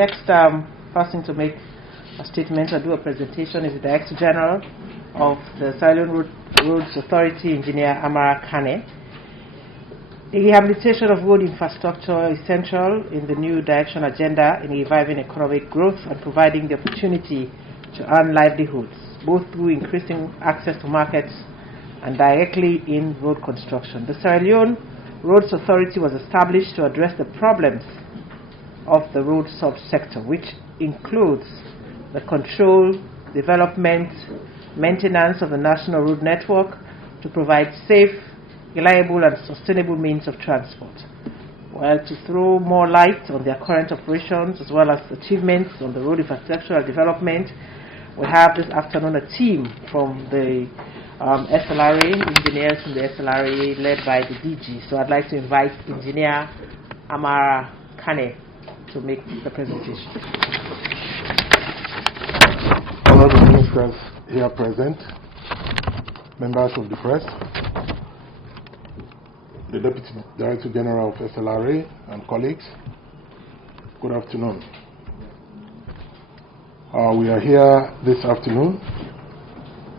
next person to make a statement or do a presentation is the Director General of the Sierra Leone Roads Authority, Engineer Amara Kanneh. The rehabilitation of road infrastructure is central in the new direction agenda in reviving economic growth and providing the opportunity to earn livelihoods, both through increasing access to markets and directly in road construction. The Sierra Leone Roads Authority was established to address the problems of the road subsector, which includes the control, development, maintenance of the national road network to provide safe, reliable and sustainable means of transport. Well, to throw more light on their current operations as well as achievements on the road infrastructural development, we have this afternoon a team from the SLRA, engineers from the SLRA led by the DG. So I'd like to invite Engineer Amara Kanneh to make the presentation. Honorable ministers here present, members of the press, the Deputy Director General of SLRA and colleagues, good afternoon. We are here this afternoon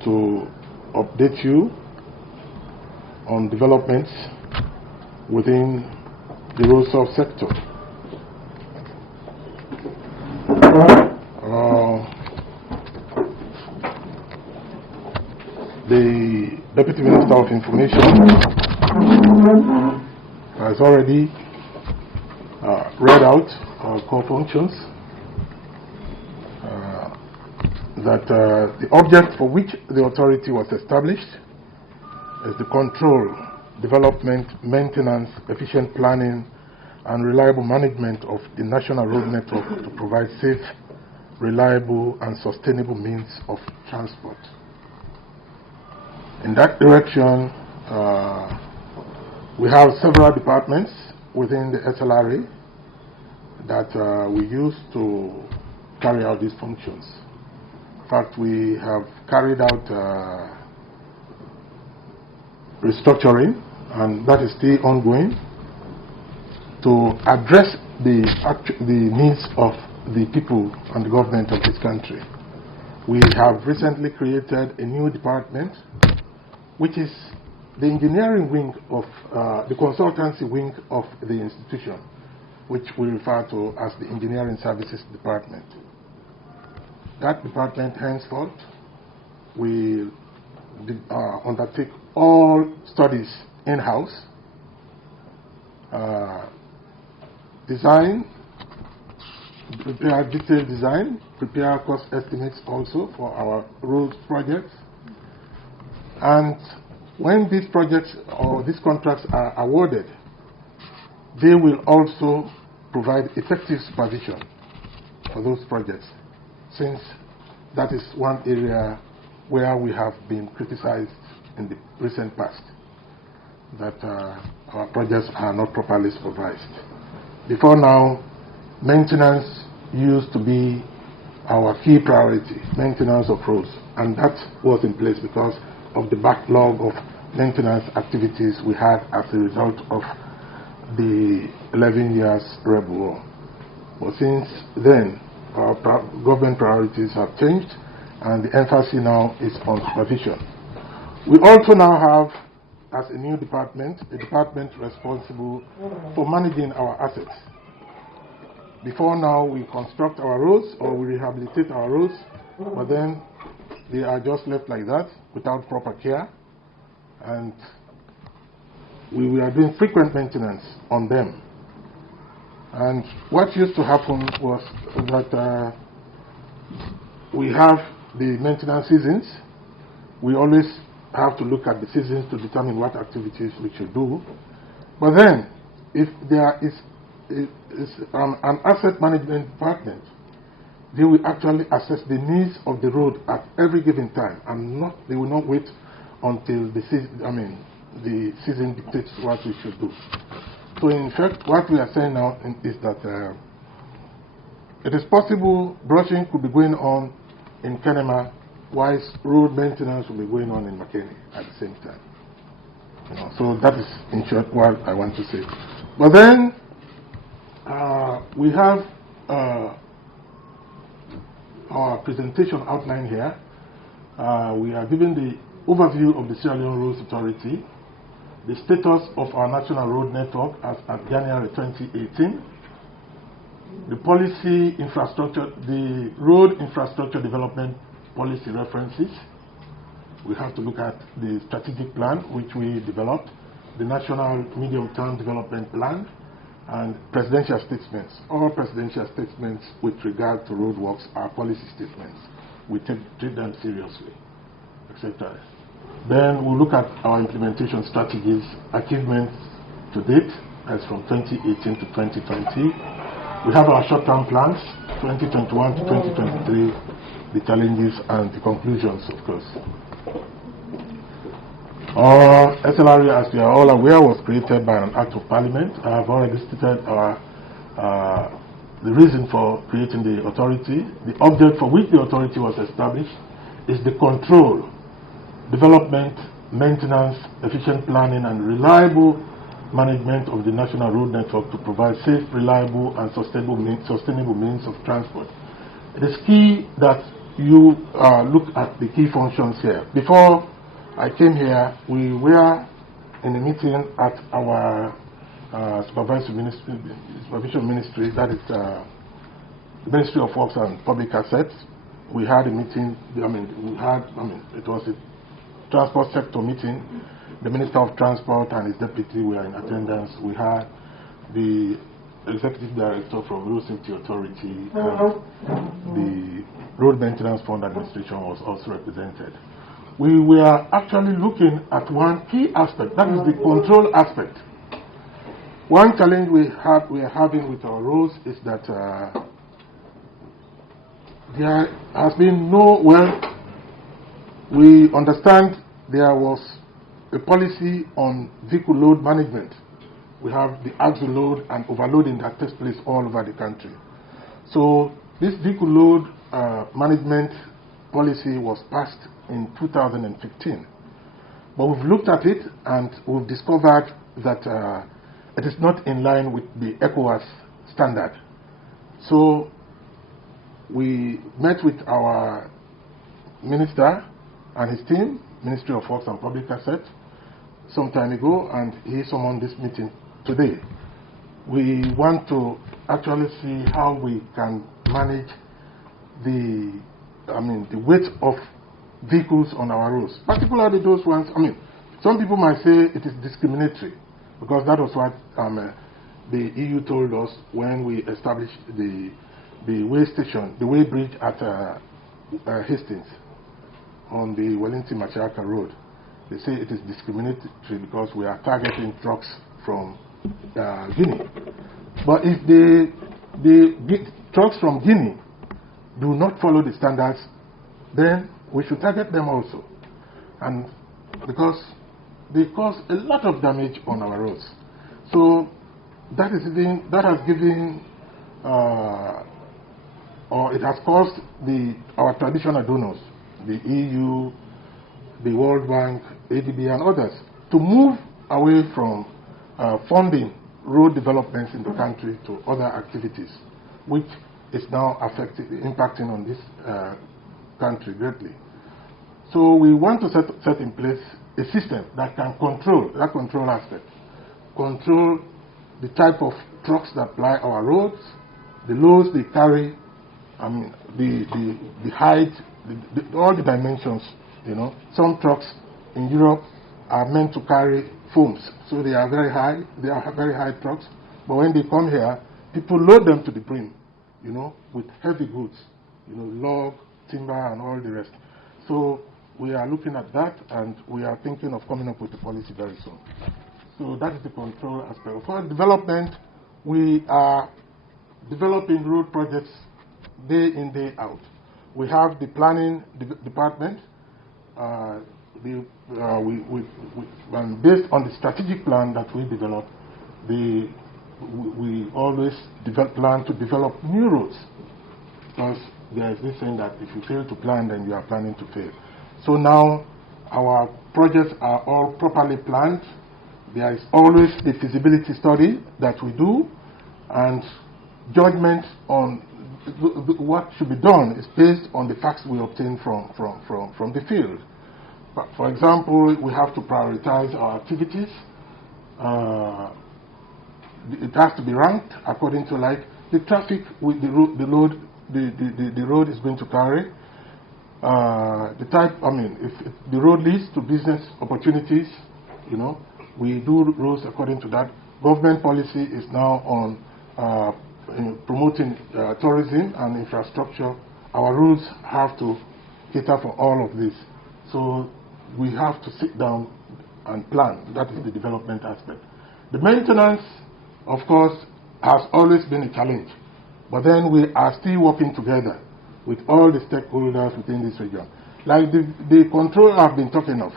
to update you on developments within the road subsector. The Deputy Minister of Information has already read out our core functions, that the object for which the authority was established is to control, development, maintenance, efficient planning, and reliable management of the national road network to provide safe, reliable, and sustainable means of transport. In that direction, we have several departments within the SLRA that we use to carry out these functions. In fact, we have carried out restructuring, and that is still ongoing, to address the needs of the people and the government of this country. We have recently created a new department, which is the engineering wing of the consultancy wing of the institution, which we refer to as the Engineering Services Department. That department henceforth will undertake all studies in-house, design, prepare detailed design, prepare cost estimates also for our roads projects, and when these projects or these contracts are awarded, they will also provide effective supervision for those projects, since that is one area where we have been criticized in the recent past, that our projects are not properly supervised. Before now, maintenance used to be our key priority, maintenance of roads, and that was in place because of the backlog of maintenance activities we had as a result of the 11 years rebel war. But since then, our government priorities have changed, and the emphasis now is on supervision. We also now have, as a new department, a department responsible for managing our assets. Before now, we construct our roads or we rehabilitate our roads, but then they are just left like that without proper care, and we are doing frequent maintenance on them. And what used to happen was that we have the maintenance seasons. We always have to look at the seasons to determine what activities we should do. But then, if there is an asset management department, they will actually assess the needs of the road at every given time, and they will not wait until the season dictates what we should do. So in fact, what we are saying now is that it is possible brushing could be going on in Kenema, whilst road maintenance will be going on in Makeni at the same time. So that is in short what I want to say. But then we have our presentation outline here. We are giving the overview of the Sierra Leone Roads Authority, the status of our national road network as at January 2018, the policy infrastructure, the road infrastructure development policy references. We have to look at the strategic plan which we developed, the national medium-term development plan, and presidential statements. All presidential statements with regard to roadworks are policy statements. We treat them seriously, etc. Then we'll look at our implementation strategies, achievements to date, as from 2018 to 2020. We have our short-term plans, 2021 to 2023, the challenges and the conclusions, of course. Our SLRA, as we are all aware, was created by an Act of Parliament. I have already stated the reason for creating the authority. The object for which the authority was established is the control, development, maintenance, efficient planning, and reliable management of the national road network to provide safe, reliable, and sustainable means of transport. It is key that you look at the key functions here. Before I came here, we were in a meeting at our supervision ministry, that is the Ministry of Works and Public Assets. We had a meeting, it was a transport sector meeting. The Minister of Transport and his deputy were in attendance. We had the Executive Director from Road Safety Authority, and the Road Maintenance Fund Administration was also represented. We were actually looking at one key aspect, that is the control aspect. One challenge we are having with our roads is that there has been we understand there was a policy on vehicle load management. We have the axle load and overloading that takes place all over the country. So this vehicle load management policy was passed in 2015. But we've looked at it and we've discovered that it is not in line with the ECOWAS standard. So we met with our minister and his team, Ministry of Works and Public Assets, some time ago, and he summoned this meeting today. We want to actually see how we can manage the weight of vehicles on our roads, particularly those ones. Some people might say it is discriminatory, because that was what the EU told us when we established the way station, the way bridge at Hastings on the Wellington-Machiaka Road. They say it is discriminatory because we are targeting trucks from Guinea. But if the trucks from Guinea do not follow the standards, then we should target them also. And because they cause a lot of damage on our roads. So that has given, or it has caused our traditional donors, the EU, the World Bank, ADB, and others, to move away from funding road developments in the country to other activities, which is now impacting on this country greatly. So we want to set in place a system that can control that control aspect, control the type of trucks that ply our roads, the loads they carry, the height, all the dimensions. Some trucks in Europe are meant to carry foams, so they are very high. They are very high trucks, but when they come here, people load them to the brim, with heavy goods, log, timber, and all the rest. So we are looking at that, and we are thinking of coming up with a policy very soon. So that is the control aspect. For development, we are developing road projects day in, day out. We have the planning department. Based on the strategic plan that we develop, we always plan to develop new roads, because there is this saying that if you fail to plan, then you are planning to fail. So now our projects are all properly planned. There is always the feasibility study that we do, and judgment on what should be done is based on the facts we obtain from the field. But for example, we have to prioritize our activities. It has to be ranked according to like the traffic with the load the road is going to carry. The type, if the road leads to business opportunities, we do roads according to that. Government policy is now on promoting tourism and infrastructure. Our roads have to cater for all of this. So we have to sit down and plan. That is the development aspect. The maintenance, of course, has always been a challenge. But then we are still working together with all the stakeholders within this region. Like the control I've been talking of,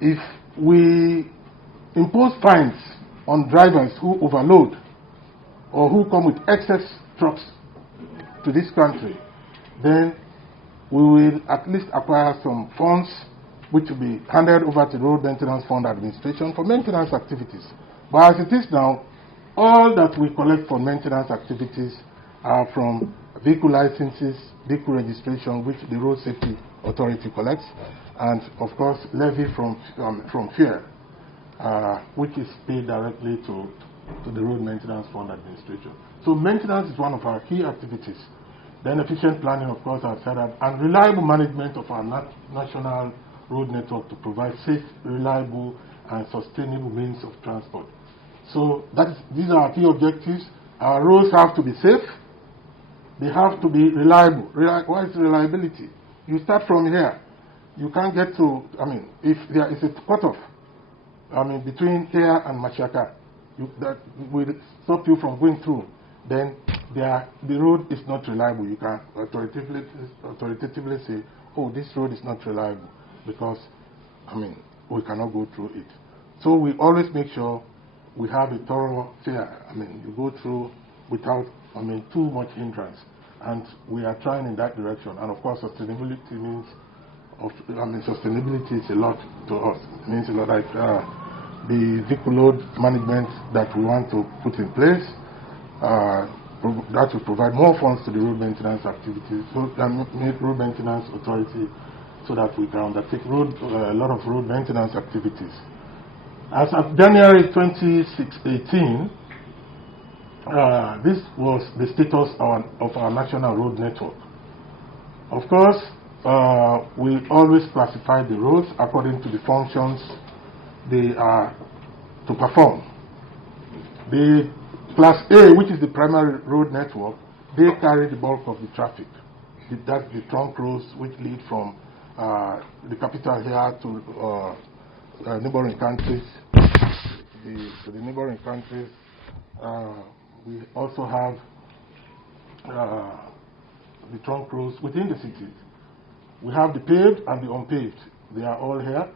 if we impose fines on drivers who overload or who come with excess trucks to this country, then we will at least acquire some funds which will be handed over to the Road Maintenance Fund Administration for maintenance activities. But as it is now, all that we collect for maintenance activities are from vehicle licenses, vehicle registration, which the Road Safety Authority collects, and of course levy from fare, which is paid directly to the Road Maintenance Fund Administration. So maintenance is one of our key activities. Then efficient planning, of course, I've said that, and reliable management of our national road network to provide safe, reliable, and sustainable means of transport. So these are our key objectives. Our roads have to be safe. They have to be reliable. What is reliability? You start from here. You can't get to, if there is a cutoff, between here and Mashaka, that will stop you from going through, then the road is not reliable. You can authoritatively say, oh, this road is not reliable because, we cannot go through it. So we always make sure we have a thorough fare. You go through without, too much hindrance. And we are trying in that direction. And of course, sustainability means, sustainability is a lot to us. It means a lot like the vehicle load management that we want to put in place, that will provide more funds to the road maintenance activities, so road maintenance authority, so that we can undertake a lot of road maintenance activities. As of January 2018, this was the status of our national road network. Of course, we always classify the roads according to the functions they are to perform. The Class A, which is the primary road network, they carry the bulk of the traffic. That's the trunk roads which lead from the capital here to neighboring countries. To the neighboring countries, we also have the trunk roads within the cities. We have the paved and the unpaved. They are all here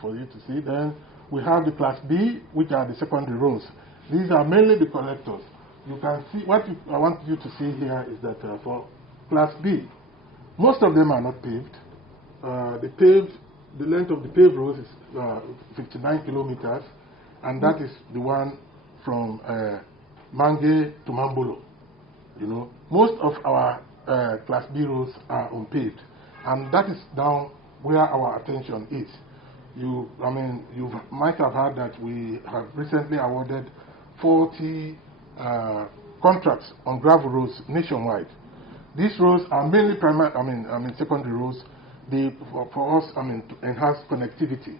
for you to see. Then we have the Class B, which are the secondary roads. These are mainly the collectors. You can see, I want you to see here is that for Class B, most of them are not paved. The length of the paved roads is 59 kilometers, and that is the one from Mange to Mambolo. Most of our Class B roads are unpaved, and that is now where our attention is. You might have heard that we have recently awarded 40 contracts on gravel roads nationwide. These roads are mainly secondary roads. For us, to enhance connectivity.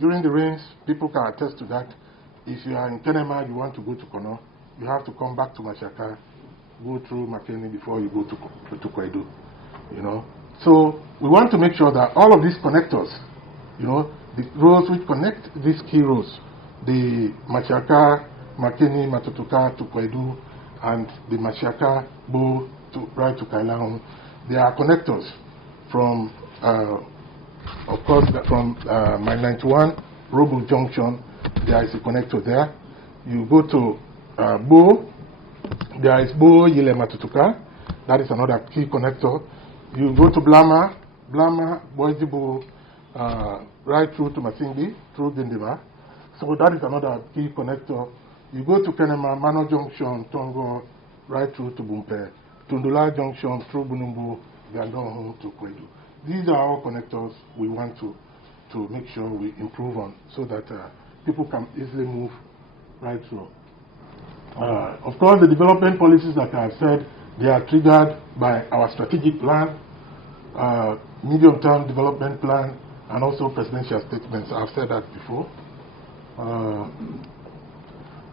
During the rains, people can attest to that. If you are in Kenema, you want to go to Kono, you have to come back to Mashaka, go through Makeni before you go to Kwedu. So we want to make sure that all of these connectors, the roads which connect these key roads, the Mashaka, Makeni, Matutuka to Kwedu, and the Mashaka, Bo right to Kailahun, they are connectors from, of course, from Mile 91, Robo Junction. There is a connector there. You go to Bo, there is Bo Yile Matutuka. That is another key connector. You go to Blama, Boidibo, right through to Masindi, through Dindima. So that is another key connector. You go to Kenema, Mano Junction, Tongo, right through to Bumpe, Tundula Junction, through Bunumbu, Gandon home to Kwedu. These are all connectors we want to make sure we improve on so that people can easily move right through. Of course, the development policies, like I have said, they are triggered by our strategic plan, medium-term development plan, and also presidential statements. I've said that before.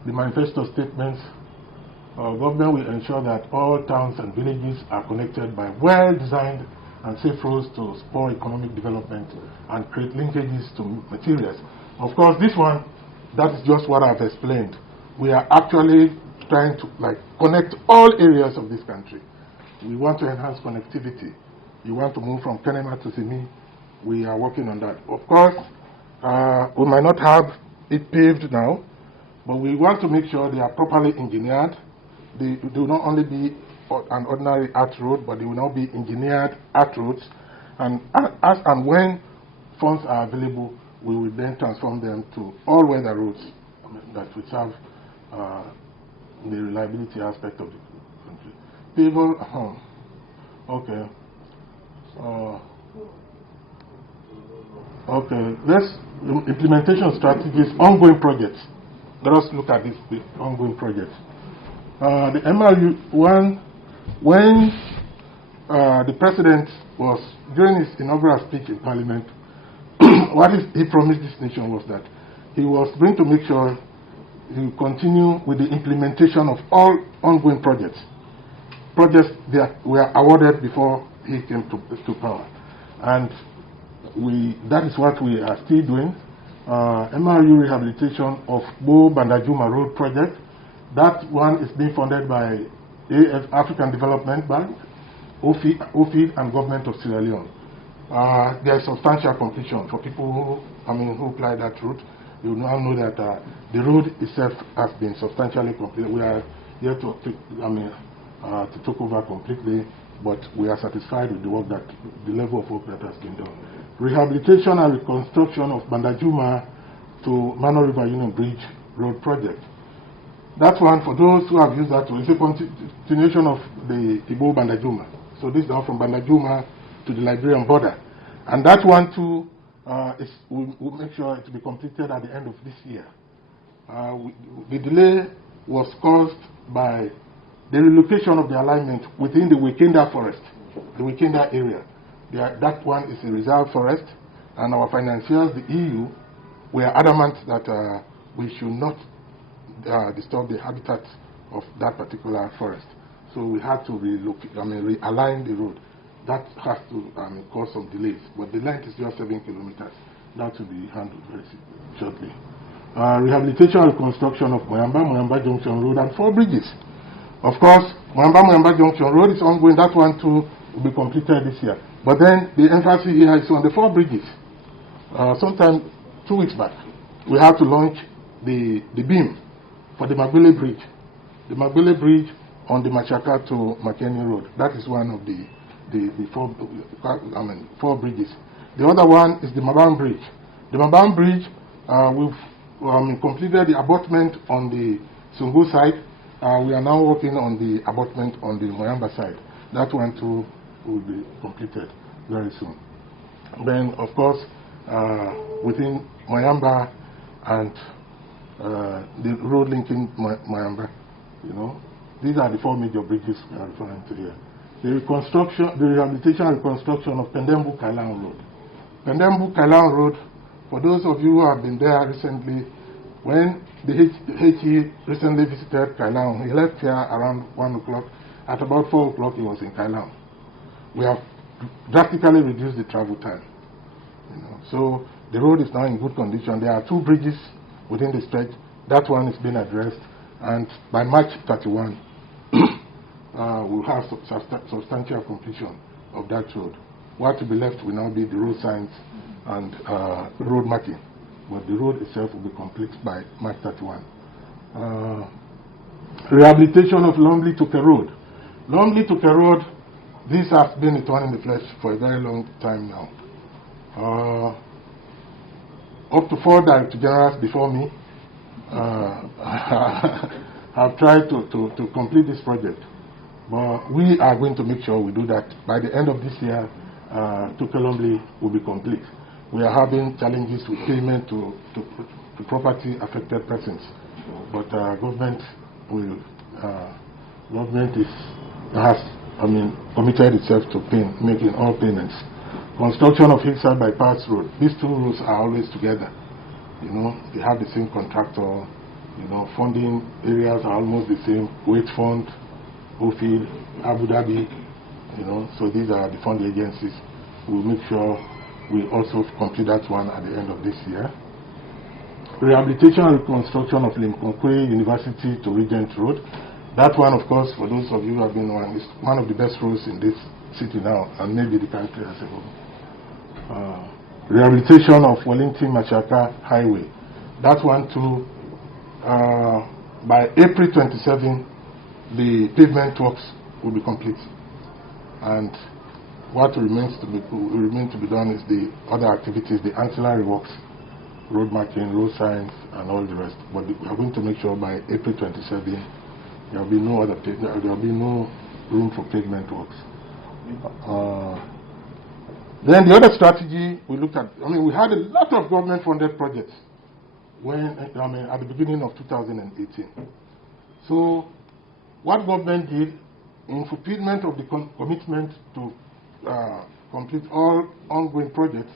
The manifesto statements, government will ensure that all towns and villages are connected by well-designed and safe roads to spur economic development and create linkages to materials. Of course, this one, that is just what I've explained. We are actually trying to connect all areas of this country. We want to enhance connectivity. You want to move from Kenema to Simi, we are working on that. Of course, we might not have it paved now, but we want to make sure they are properly engineered. They do not only be an ordinary art road, but they will now be engineered art roads. And as and when funds are available, we will then transform them to all-weather roads that will serve the reliability aspect of the country. People, okay. Okay, implementation strategies, ongoing projects. Let us look at this ongoing projects. The MRU one, when the president was during his inaugural speech in Parliament, what he promised this nation was that he was going to make sure he will continue with the implementation of all ongoing projects. Projects that were awarded before he came to power, and that is what we are still doing. MRU rehabilitation of Bo Bandajuma Road project. That one is being funded by African Development Bank, OFID, and Government of Sierra Leone. There is substantial completion for people who apply that route. You now know that the road itself has been substantially completed. We are here to take over completely, but we are satisfied with the work the level of work that has been done. Rehabilitation and reconstruction of Bandajuma to Mano River Union Bridge Road project. That one, for those who have used that, is a continuation of the Ibo Bandajuma. So this is now from Bandajuma to the Liberian border. And that one too, we'll make sure it will be completed at the end of this year. The delay was caused by the relocation of the alignment within the Wikenda forest, the Wikenda area. That one is a reserve forest, and our financiers, the EU, were adamant that we should not disturb the habitat of that particular forest. So we had to realign the road. That has to cause some delays, but the length is just 7 kilometers. That will be handled very shortly. Rehabilitation and reconstruction of Moyamba Junction Road, and 4 bridges. Of course, Moyamba Junction Road is ongoing. That one too will be completed this year. But then the emphasis here is on the 4 bridges. Sometime 2 weeks back, we had to launch the beam for the Magbele Bridge. The Magbele Bridge on the Machaka to Makeni Road. That is one of the 4 bridges. The other one is the Mabam Bridge. The Mabam Bridge, we've completed the abutment on the Sungu side. We are now working on the abutment on the Moyamba side. That one too will be completed very soon. Then, of course, within Moyamba and the road linking Moyamba, these are the 4 major bridges we are referring to here. The rehabilitation and reconstruction of Pendembu Kailan Road. Pendembu Kailan Road, for those of you who have been there recently, when the HE recently visited Kailan, he left here around 1 o'clock. At about 4 o'clock, he was in Kailan. We have drastically reduced the travel time. So the road is now in good condition. There are 2 bridges within the stretch. That one is being addressed, and by March 31, we'll have substantial completion of that road. What will be left will now be the road signs and road marking, but the road itself will be complete by March 31. Rehabilitation of Lomli Tuke Road. Lomli Tuke Road, this has been a thorn in the flesh for a very long time now. Up to 4 director generals before me have tried to complete this project. But we are going to make sure we do that. By the end of this year, Tukelomli will be complete. We are having challenges with payment to property affected persons. But government has committed itself to making all payments. Construction of Hillside Bypass Road. These two roads are always together. You know, they have the same contractor. You know, funding areas are almost the same. Wait Fund, Ophir, Abu Dhabi. You know, so these are the fund agencies. We'll make sure we also complete that one at the end of this year. Rehabilitation and reconstruction of Limpopo University to Regent Road. That one, of course, for those of you who have been on, is one of the best roads in this city now, and maybe the country as a whole. Rehabilitation of Wellington-Machaka Highway. That one too, by April 27, the pavement works will be complete. And what remains to be done is the other activities, the ancillary works, road marking, road signs, and all the rest. But we are going to make sure by April 27, there will be no room for pavement works. Then the other strategy we looked at, we had a lot of government-funded projects at the beginning of 2018. So what government did in fulfillment of the commitment to complete all ongoing projects,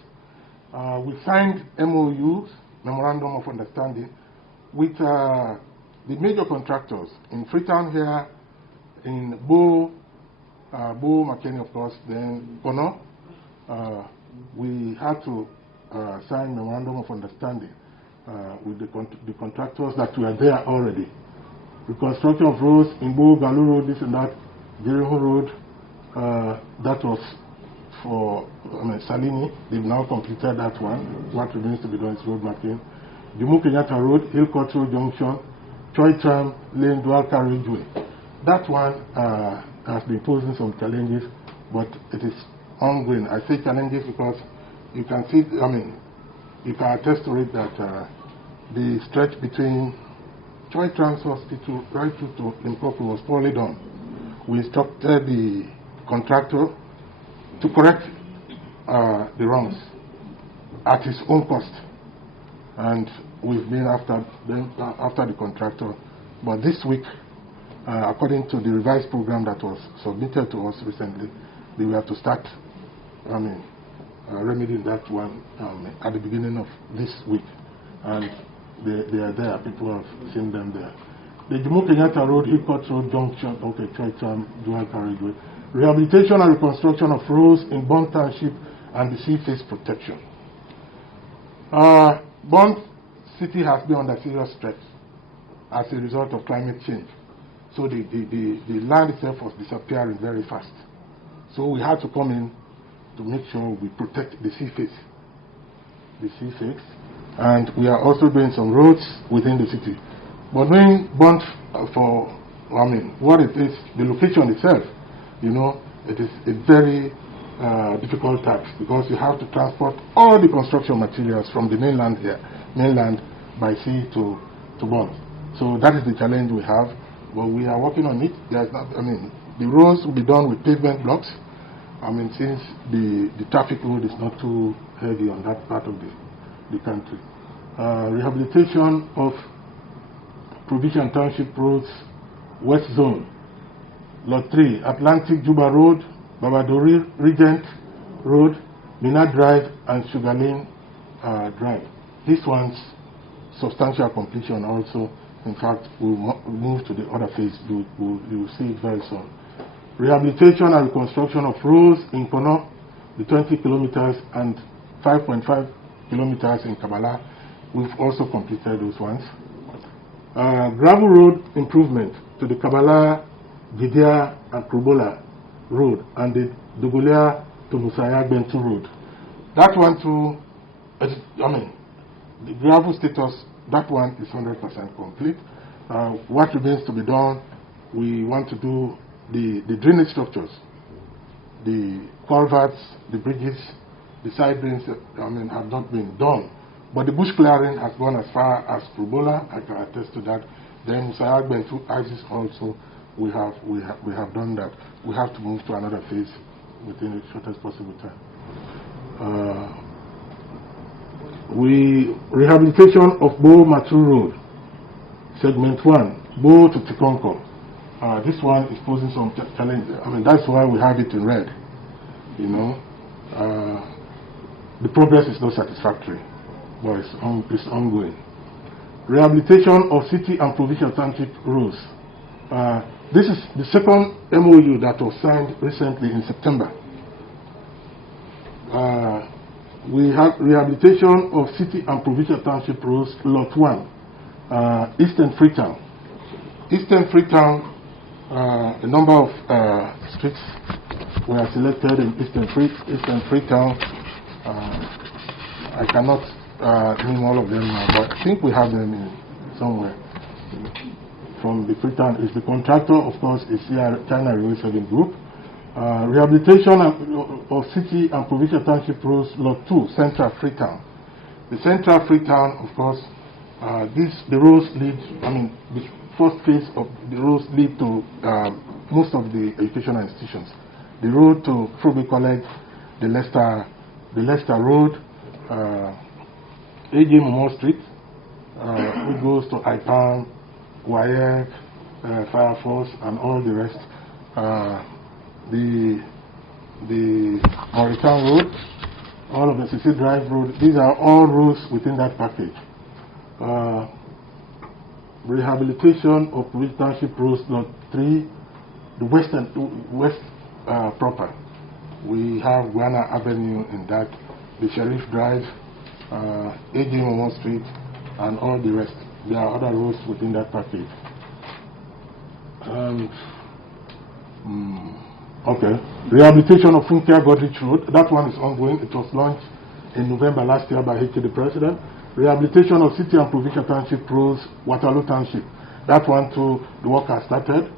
we signed MOUs, Memorandum of Understanding, with the major contractors in Freetown here, in Bo McKinney, of course, then Kono. We had to sign Memorandum of Understanding with the contractors that were there already. Reconstruction of roads in Bo, Galu Road, this and that, Jericho Road, that was for Salini. They've now completed that one. What remains to be done is road marking. Jomo Kenyatta Road, Hillcourt Road Junction, Choi Tram Lane Dual Carriageway. That one has been posing some challenges, but it is ongoing. I say challenges because you can see, you can attest to it that the stretch between Choi Tram's Hospital right through to Limpopo was poorly done. We instructed the contractor to correct the wrongs at his own cost, and we've been after the contractor. But this week, according to the revised program that was submitted to us recently, they will have to start remedying that one at the beginning of this week, and they are there. People have seen them there. The Jomo Kenyatta Road, Hillcourt Road Junction, Choi Tram Dual Carriageway. Rehabilitation and reconstruction of roads in Bond Township and the sea face protection. Bond City has been under serious stress as a result of climate change. So the land itself was disappearing very fast. So we had to come in to make sure we protect the sea face. And we are also doing some roads within the city. But doing Bond for, what it is, the location itself, it is a very difficult task because you have to transport all the construction materials from the mainland by sea to Bond. So that is the challenge we have, but we are working on it. The roads will be done with pavement blocks. Since the traffic load is not too heavy on that part of the country. Rehabilitation of Provision Township Roads, West Zone, Lot 3, Atlantic Juba Road, Babadori Regent Road, Mina Drive, and Sugar Lane Drive. This one's substantial completion also. In fact, we'll move to the other phase. You will see it very soon. Rehabilitation and reconstruction of roads in Kono, the 20 kilometers and 5.5 kilometers in Kabbalah. We've also completed those ones. Gravel road improvement to the Kabbalah, Gidia, and Probola Road, and the Dugulia to Musaya Bentu Road. That one too, the gravel status, that one is 100% complete. What remains to be done, we want to do the drainage structures, the culverts, the bridges, the side drains, have not been done. But the bush clearing has gone as far as Probola. I can attest to that. Then Sayagben to ISIS also, we have done that. We have to move to another phase within the shortest possible time. Rehabilitation of Bo Matu Road, segment 1, Bo to Tikonko. This one is posing some challenge. I mean, that's why we have it in red. You know, the progress is not satisfactory, but it's ongoing. Rehabilitation of city and provincial township roads. This is the second MOU that was signed recently in September. We have rehabilitation of city and provincial township roads, Lot 1, Eastern Freetown. Eastern Freetown, a number of streets were selected in Eastern Freetown. I cannot name all of them now, but I think we have them in somewhere. From the Freetown is the contractor, of course, is China Railway 7 Group. Rehabilitation of city and provincial township roads, Lot 2, Central Freetown. The Central Freetown, of course, the roads lead, I mean, the first phase of the roads lead to most of the educational institutions. The road to Frobe College, the Leicester Road, A.J. Momo Street, which goes to IPAM, Wayek, Fire Force, and all the rest. The Mauritania Road, all of the CC Drive Road, these are all roads within that package. Rehabilitation of Police Township Roads, Lot 3, the west proper. We have Guana Avenue in that, the Sheriff Drive, A.J. Momo Street, and all the rest. There are other roads within that package. Okay. Rehabilitation of Funkia Godrich Road, that one is ongoing. It was launched in November last year by HK the President. Rehabilitation of city and provincial township roads, Waterloo Township. That one too, the work has started.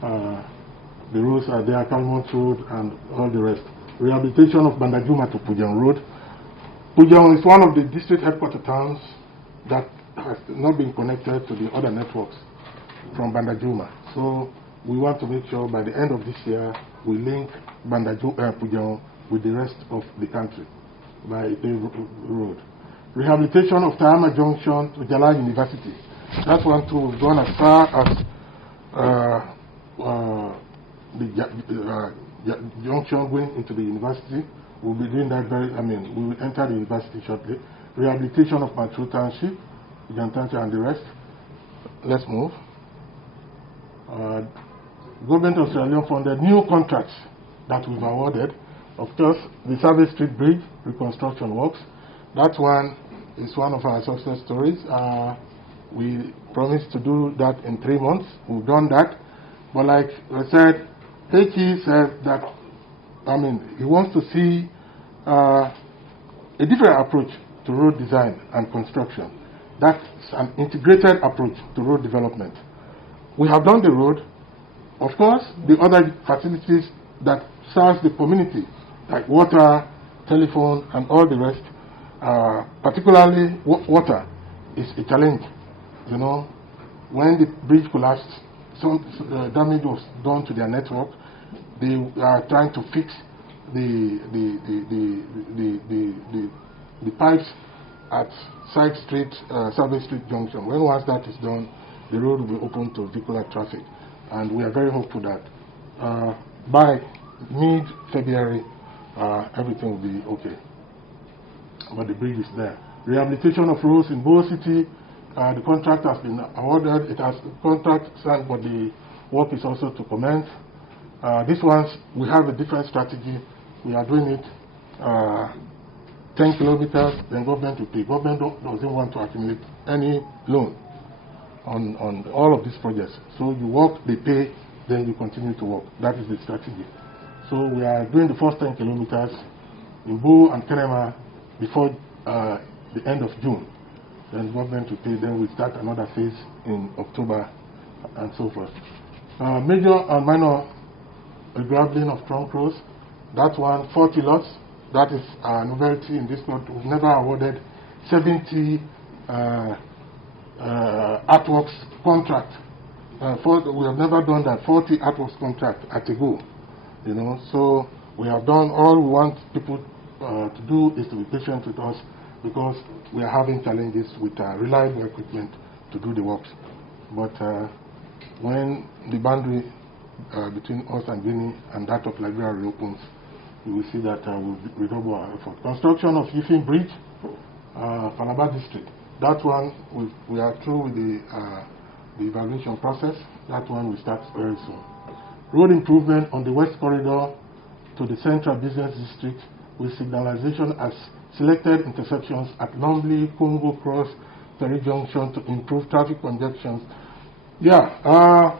The roads are there, Calmont Road and all the rest. Rehabilitation of Bandajuma to Pujang Road. Pujang is one of the district headquarter towns that has not been connected to the other networks from Bandajuma. So we want to make sure by the end of this year we link Pujang with the rest of the country by a paved road. Rehabilitation of Tahama Junction to Jala University. That one too, we've gone as far as the junction going into the university. We'll be doing that we will enter the university shortly. Rehabilitation of Matru Township, Jantancha and the rest. Let's move. Government of Sierra Leone funded new contracts that we've awarded. Of course, the Service Street Bridge reconstruction works. That one is one of our success stories. We promised to do that in 3 months. We've done that. But like I said, HE said that, he wants to see a different approach to road design and construction. That's an integrated approach to road development. We have done the road. Of course, the other facilities that serve the community, like water, telephone, and all the rest, particularly water, is a challenge. You know, when the bridge collapsed, some damage was done to their network. They are trying to fix the pipes at Side Street, Service Street Junction. Once that is done, the road will be open to vehicular traffic. And we are very hopeful that by mid-February, everything will be okay. But the bridge is there. Rehabilitation of roads in Bo City, the contract has been awarded. It has contract signed, but the work is also to commence. These ones, we have a different strategy. We are doing it 10 kilometers, then government will pay. Government doesn't want to accumulate any loan on all of these projects. So you work, they pay, then you continue to work. That is the strategy. So we are doing the first 10 kilometers in Bo and Kenema before the end of June. Then government will pay, then we start another phase in October and so forth. Major and minor regraveling of trunk roads, that one, 40 lots. That is a novelty in this lot. We've never awarded 70 artworks contract. We have never done that 40 artworks contract at a go, you know. So we have done all we want people to do is to be patient with us, because we are having challenges with reliable equipment to do the works. But when the boundary between us and Guinea and that of Liberia reopens, we will see that we'll redouble our effort. Construction of Yifin Bridge, Calabar District. That one, we are through with the evaluation process. That one will start very soon. Road improvement on the West Corridor to the Central Business District with signalization as selected intersections at Longley, Congo Cross, Ferry Junction to improve traffic congestions. Yeah,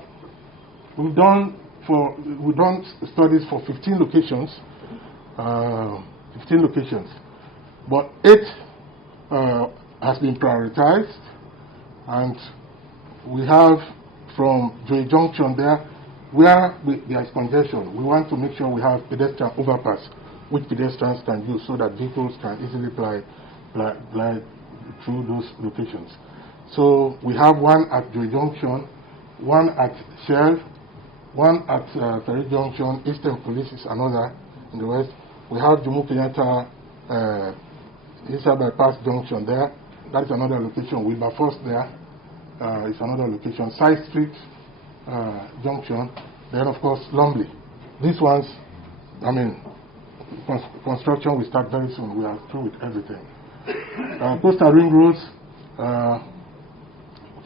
we've done studies for 15 locations. 15 locations, but 8 has been prioritized, and we have from Joy Junction there, where there is congestion. We want to make sure we have pedestrian overpass, which pedestrians can use so that vehicles can easily glide through those locations. So we have one at Joy Junction, one at Shell, one at Ferry Junction. Eastern Police is another in the west. We have Jomo Kenyatta Eastern Bypass Junction there. That is another location. Wilberforce there is another location. Side Street Junction. Then, of course, Longley. These ones, I mean, construction will start very soon. We are through with everything. Coastal Ring Roads,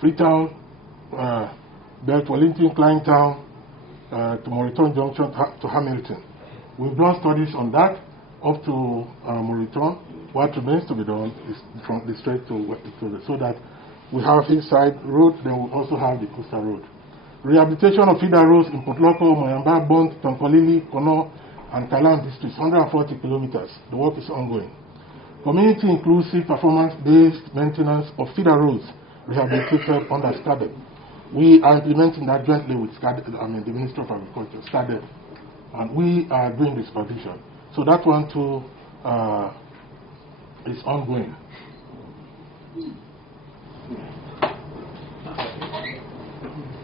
Freetown, Belt Wellington, Kleintown, to Moriton Junction to Hamilton. We've done studies on that up to Moriton. What remains to be done is from the strait to so that we have hillside road, then we also have the coastal road. Rehabilitation of feeder roads in Potloko, Moyamba, Bond, Tonkolili, Kono, and Kalam districts, 140 kilometers. The work is ongoing. Community inclusive performance-based maintenance of feeder roads rehabilitated under SCADEP. We are implementing that jointly with SCADEP, the Ministry of Agriculture, SCADEP, and we are doing the supervision. So that one too is ongoing.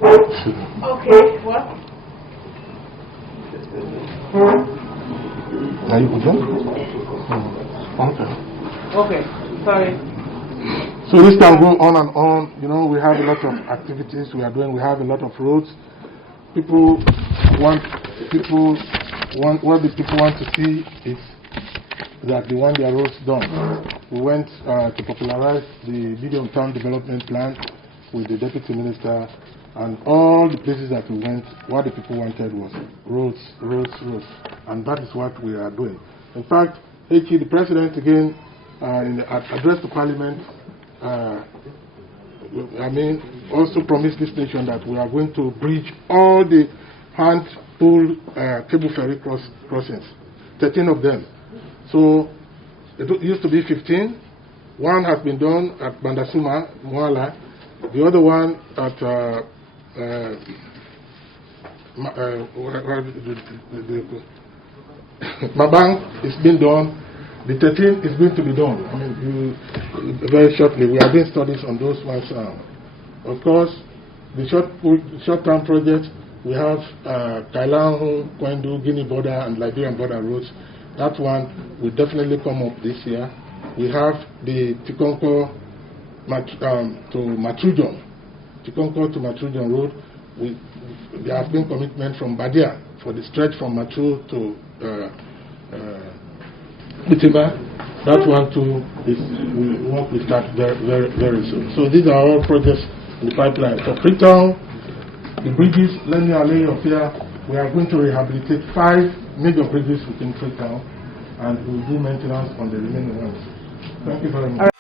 Okay, what? Are you good? Okay. Okay, sorry. So this can go on and on. You know, we have a lot of activities we are doing. We have a lot of roads. What the people want to see is that they want their roads done. We went to popularize the medium term development plan with the deputy minister, and all the places that we went, what the people wanted was roads, roads, roads, and that is what we are doing. In fact, the president again in the address to Parliament, also promised this nation that we are going to bridge all the hand-pulled cable ferry crossings, 13 of them. So it used to be 15. One has been done at Bandasuma, Moala. The other one at Mabang is being done. The 13 is going to be done. Very shortly. We are doing studies on those ones now. Of course, the short-term project, we have Kailanhu, Kwendu, Guinea border, and Liberian border roads. That one will definitely come up this year. We have the Tikonko to Matrujon. Tikonko to Matrujon road. There has been commitment from Badia for the stretch from Matru to Mitiba. That one too will start very, very, very soon. So these are all projects in the pipeline. For Freetown, the bridges, let me allay your fear. We are going to rehabilitate 5 major bridges within Freetown, and we will do maintenance on the remaining ones. Thank you very much.